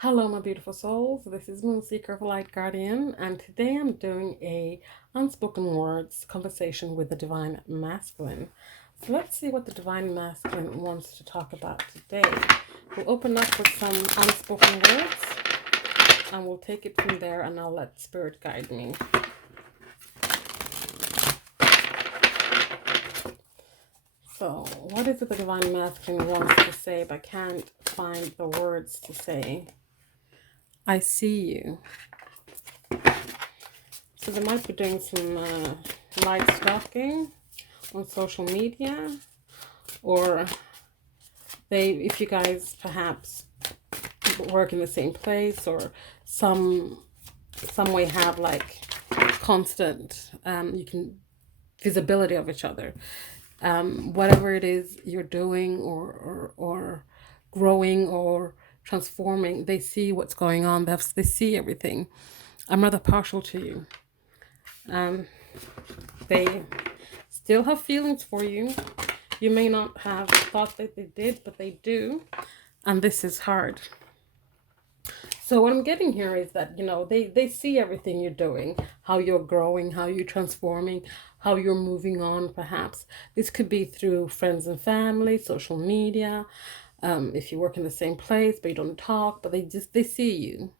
Hello, my beautiful souls. This is Moonseeker of Light Guardian, and today I'm doing a unspoken words conversation with the Divine Masculine. So let's see what the Divine Masculine wants to talk about today. We'll open up with some unspoken words, and we'll take it from there, and I'll let Spirit guide me. So, what is it the Divine Masculine wants to say, but can't find the words to say? I see you. So they might be doing some light stalking on social media, or if you guys perhaps work in the same place, or some way have like constant you can visibility of each other. Whatever it is you're doing, or growing or transforming, they see what's going on. They see everything. I'm rather partial to you. They still have feelings for you. You may not have thought that they did, but they do. And this is hard. So what I'm getting here is that, they see everything you're doing, how you're growing, how you're transforming, how you're moving on, perhaps. This could be through friends and family, social media, if you work in the same place, but you don't talk, but they see you.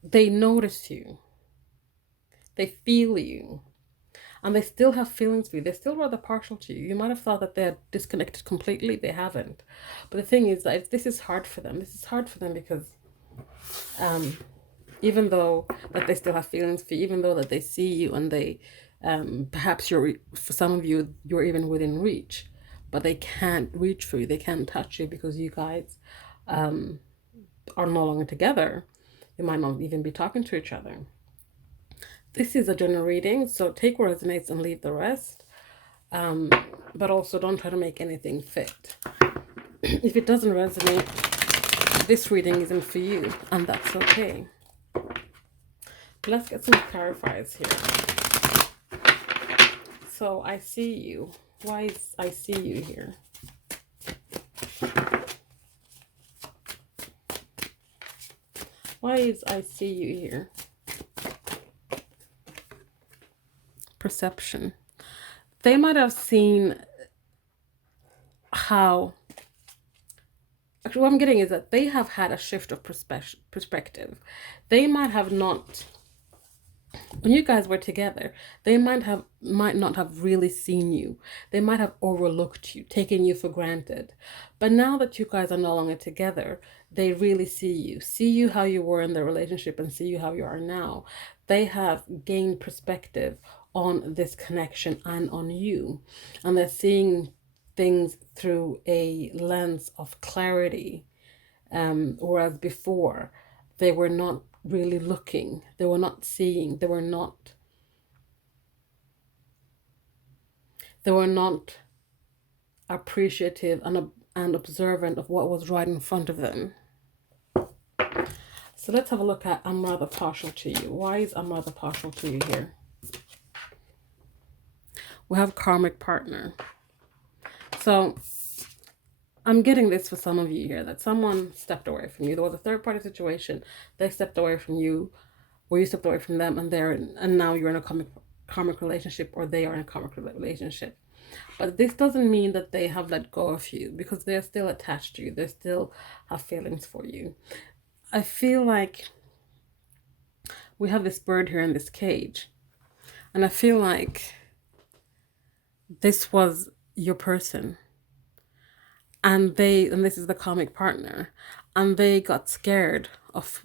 They notice you. They feel you. And they still have feelings for you. They're still rather partial to you. You might have thought that they're disconnected completely. They haven't. But the thing is that this is hard for them. This is hard for them because even though that they still have feelings for you, even though that they see you and they perhaps for some of you, you're even within reach, but they can't reach for you. They can't touch you because you guys are no longer together. You might not even be talking to each other. This is a general reading, so take what resonates and leave the rest. But also don't try to make anything fit. If it doesn't resonate, this reading isn't for you, and that's okay. Let's get some clarifiers here. So I see you. Why is I see you here? Why is I see you here? Perception. They might have seen how... Actually, what I'm getting is that they have had a shift of perspective. They might have not... When you guys were together, they might not have really seen you. They might have overlooked you, taken you for granted. But now that you guys are no longer together, they really see you how you were in the relationship, and see you how you are now. They have gained perspective on this connection and on you, and they're seeing things through a lens of clarity, whereas before they were not really looking, they were not seeing, they were not appreciative and observant of what was right in front of them. So let's have a look at I'm rather partial to you. Why is I'm rather partial to you here? We have karmic partner. So I'm getting this for some of you here, that someone stepped away from you. There was a third party situation. They stepped away from you, or you stepped away from them, and now you're in a karmic relationship, or they are in a karmic relationship. But this doesn't mean that they have let go of you, because they're still attached to you. They still have feelings for you. I feel like we have this bird here in this cage, and I feel like this was your person, and this is the karmic partner, and they got scared of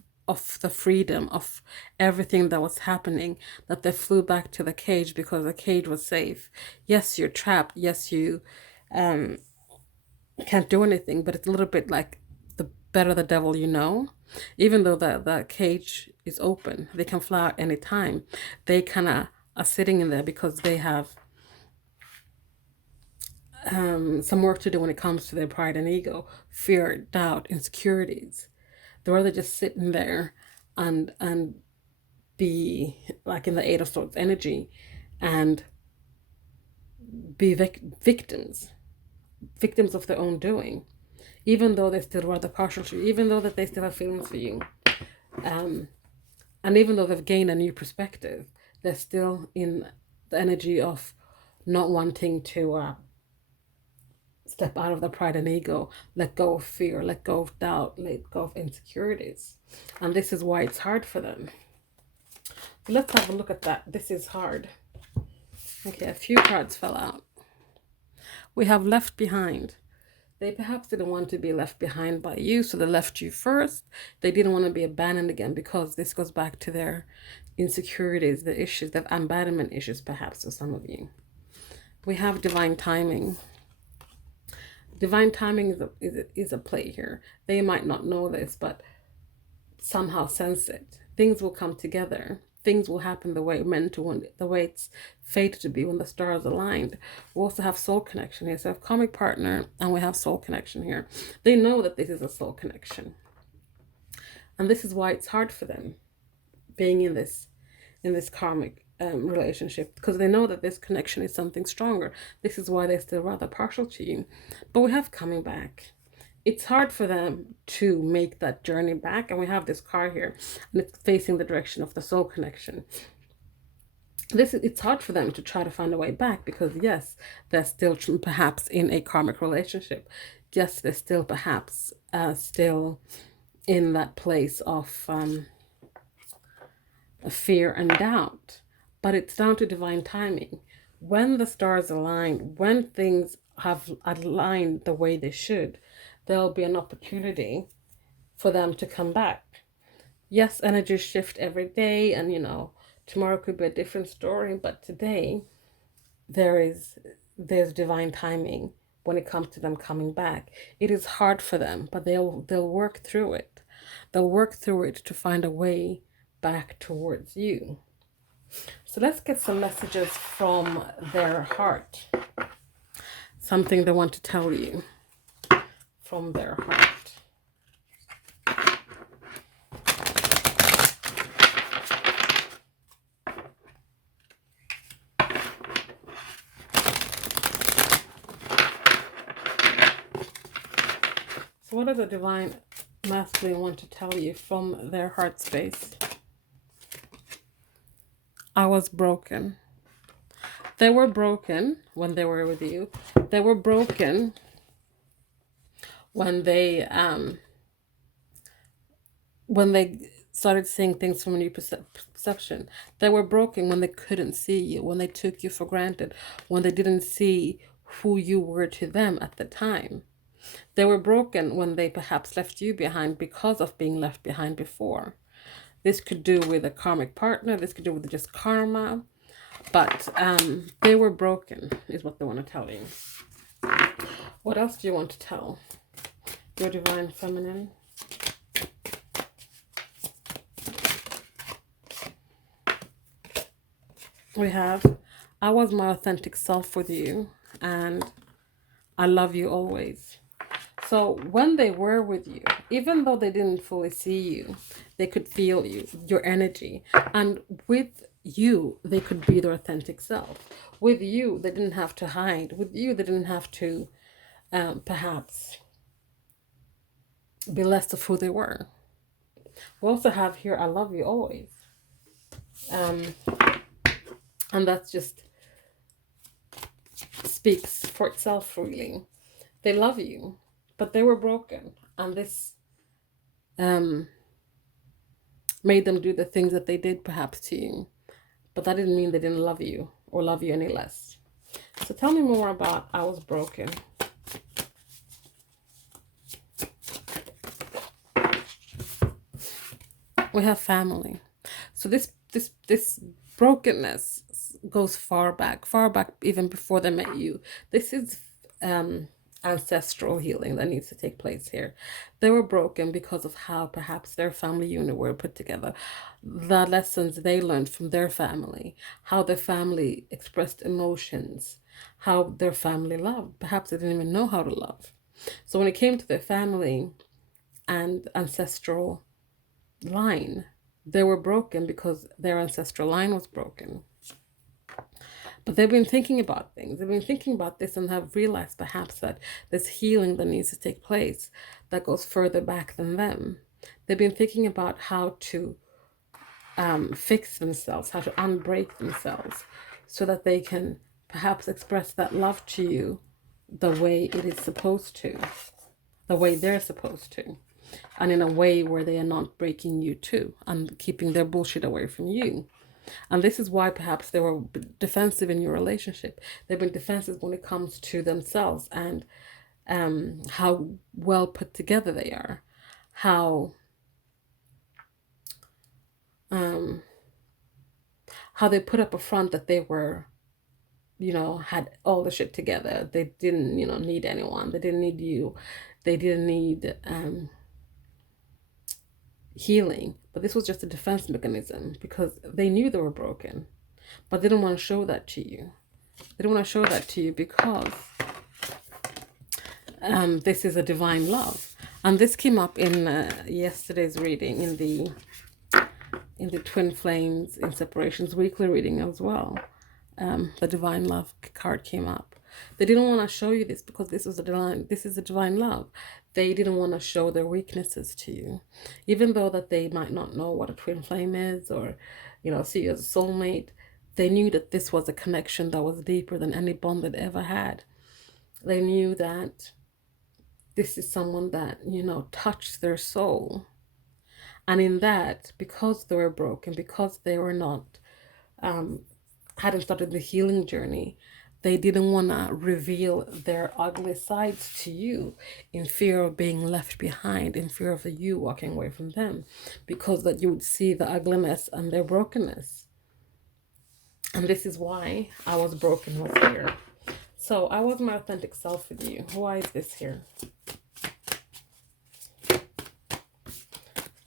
the freedom of everything that was happening, that they flew back to the cage because the cage was safe. Yes, you're trapped. Yes, you can't do anything, but it's a little bit like the better the devil you know. Even though the cage is open, they can fly out anytime. They kind of are sitting in there because they have some work to do when it comes to their pride and ego, fear, doubt, insecurities. They're rather just sitting there and be like in the Eight of Swords energy, and be victims of their own doing. even though they're still rather partial to you, even though that they still have feelings for you. And even though they've gained a new perspective, they're still in the energy of not wanting to step out of the pride and ego, let go of fear, let go of doubt, let go of insecurities. And this is why it's hard for them. So let's have a look at that. This is hard. Okay, a few cards fell out. We have left behind. They perhaps didn't want to be left behind by you, so they left you first. They didn't want to be abandoned again, because this goes back to their insecurities, the issues, the abandonment issues perhaps for some of you. We have divine timing. Divine timing is a play here. They might not know this, but somehow sense it. Things will come together. Things will happen the way it meant to, the way it's fated to be when the stars aligned. We also have soul connection here. So we have karmic partner and we have soul connection here. They know that this is a soul connection. And this is why it's hard for them being in this karmic relationship, because they know that this connection is something stronger. This is why they're still rather partial to you. But we have coming back. It's hard for them to make that journey back. And we have this car here, and it's facing the direction of the soul connection. It's hard for them to try to find a way back, because yes, they're still perhaps in a karmic relationship. Yes, they're still perhaps still in that place of fear and doubt. But it's down to divine timing. When the stars align, when things have aligned the way they should, there'll be an opportunity for them to come back. Yes, energies shift every day, and tomorrow could be a different story, but today there's divine timing when it comes to them coming back. It is hard for them, but they'll work through it. They'll work through it to find a way back towards you. So let's get some messages from their heart. Something they want to tell you from their heart. So what does the divine masculine want to tell you from their heart space? I was broken. They were broken when they were with you. They were broken when they started seeing things from a new perception. They were broken when they couldn't see you, when they took you for granted, when they didn't see who you were to them at the time. They were broken when they perhaps left you behind because of being left behind before. This could do with a karmic partner. This could do with just karma. But they were broken is what they want to tell you. What else do you want to tell your divine feminine? We have, I was my authentic self with you, and I love you always. So when they were with you, even though they didn't fully see you, they could feel you, your energy. And with you, they could be their authentic self. With you, they didn't have to hide. With you, they didn't have to perhaps be less of who they were. We also have here, I love you always. And that's just speaks for itself, really. They love you, but they were broken. And this made them do the things that they did perhaps to you. But that didn't mean they didn't love you or love you any less. So tell me more about I was broken. We have family. So this brokenness goes far back even before they met you. This is ancestral healing that needs to take place here. They were broken because of how perhaps their family unit were put together, the lessons they learned from their family, how their family expressed emotions, how their family loved. Perhaps they didn't even know how to love. So when it came to their family and ancestral line, they were broken because their ancestral line was broken. But they've been thinking about things. They've been thinking about this and have realized perhaps that there's healing that needs to take place that goes further back than them. They've been thinking about how to fix themselves, how to unbreak themselves, so that they can perhaps express that love to you the way it is supposed to, the way they're supposed to, and in a way where they are not breaking you too and keeping their bullshit away from you. And this is why perhaps they were defensive in your relationship. They've been defensive when it comes to themselves and how well put together they are, how they put up a front that they were, had all the shit together. They didn't, need anyone. They didn't need you. They didn't need healing. But this was just a defense mechanism because they knew they were broken, but they didn't want to show that to you. They don't want to show that to you because this is a divine love. And this came up in yesterday's reading in the Twin Flames in Separations weekly reading as well. The divine love card came up. They didn't want to show you this because this is a divine love. They didn't want to show their weaknesses to you, even though that they might not know what a twin flame is or, see you as a soulmate. They knew that this was a connection that was deeper than any bond they'd ever had. They knew that this is someone that, touched their soul. And in that, because they were broken, because they were not, hadn't started the healing journey, they didn't want to reveal their ugly sides to you in fear of being left behind, in fear of you walking away from them, because that you would see the ugliness and their brokenness. And this is why I was broken was here. So I was my authentic self with you. Why is this here? Too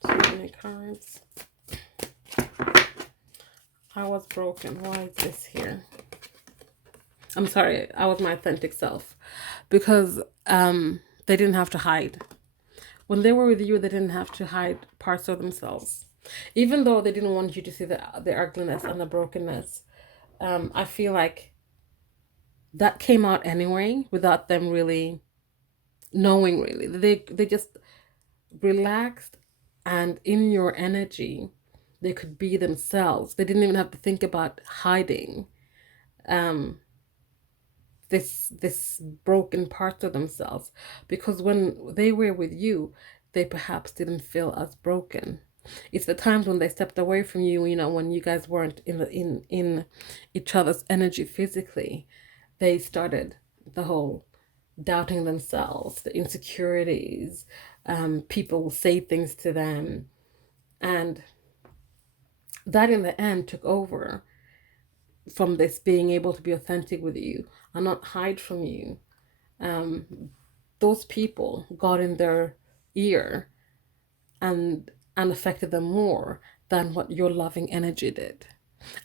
many cards. I was broken. Why is this here? I'm sorry, I was my authentic self. Because they didn't have to hide. When they were with you, they didn't have to hide parts of themselves. Even though they didn't want you to see the ugliness and the brokenness, I feel like that came out anyway without them really knowing really. They just relaxed, and in your energy, they could be themselves. They didn't even have to think about hiding this broken part of themselves, because when they were with you, they perhaps didn't feel as broken. It's the times when they stepped away from you, when you guys weren't in each other's energy physically, they started the whole doubting themselves, the insecurities, people will say things to them, and that in the end took over from this being able to be authentic with you and not hide from you. Those people got in their ear and affected them more than what your loving energy did.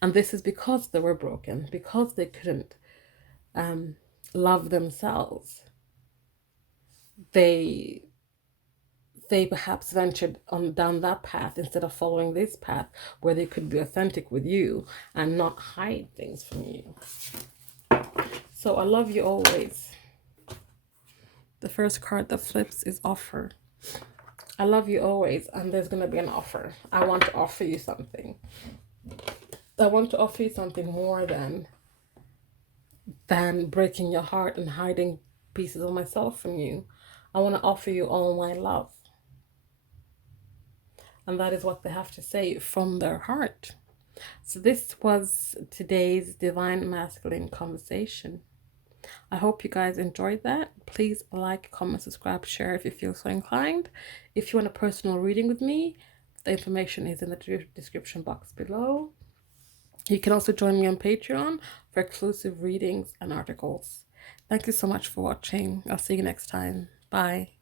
And this is because they were broken, because they couldn't love themselves. They perhaps ventured down that path instead of following this path where they could be authentic with you and not hide things from you. So I love you always. The first card that flips is offer. I love you always, and there's going to be an offer. I want to offer you something. I want to offer you something more than breaking your heart and hiding pieces of myself from you. I want to offer you all my love. And that is what they have to say from their heart. So this was today's Divine Masculine conversation. I hope you guys enjoyed that. Please like, comment, subscribe, share if you feel so inclined. If you want a personal reading with me, the information is in the description box below. You can also join me on Patreon for exclusive readings and articles. Thank you so much for watching. I'll see you next time. Bye.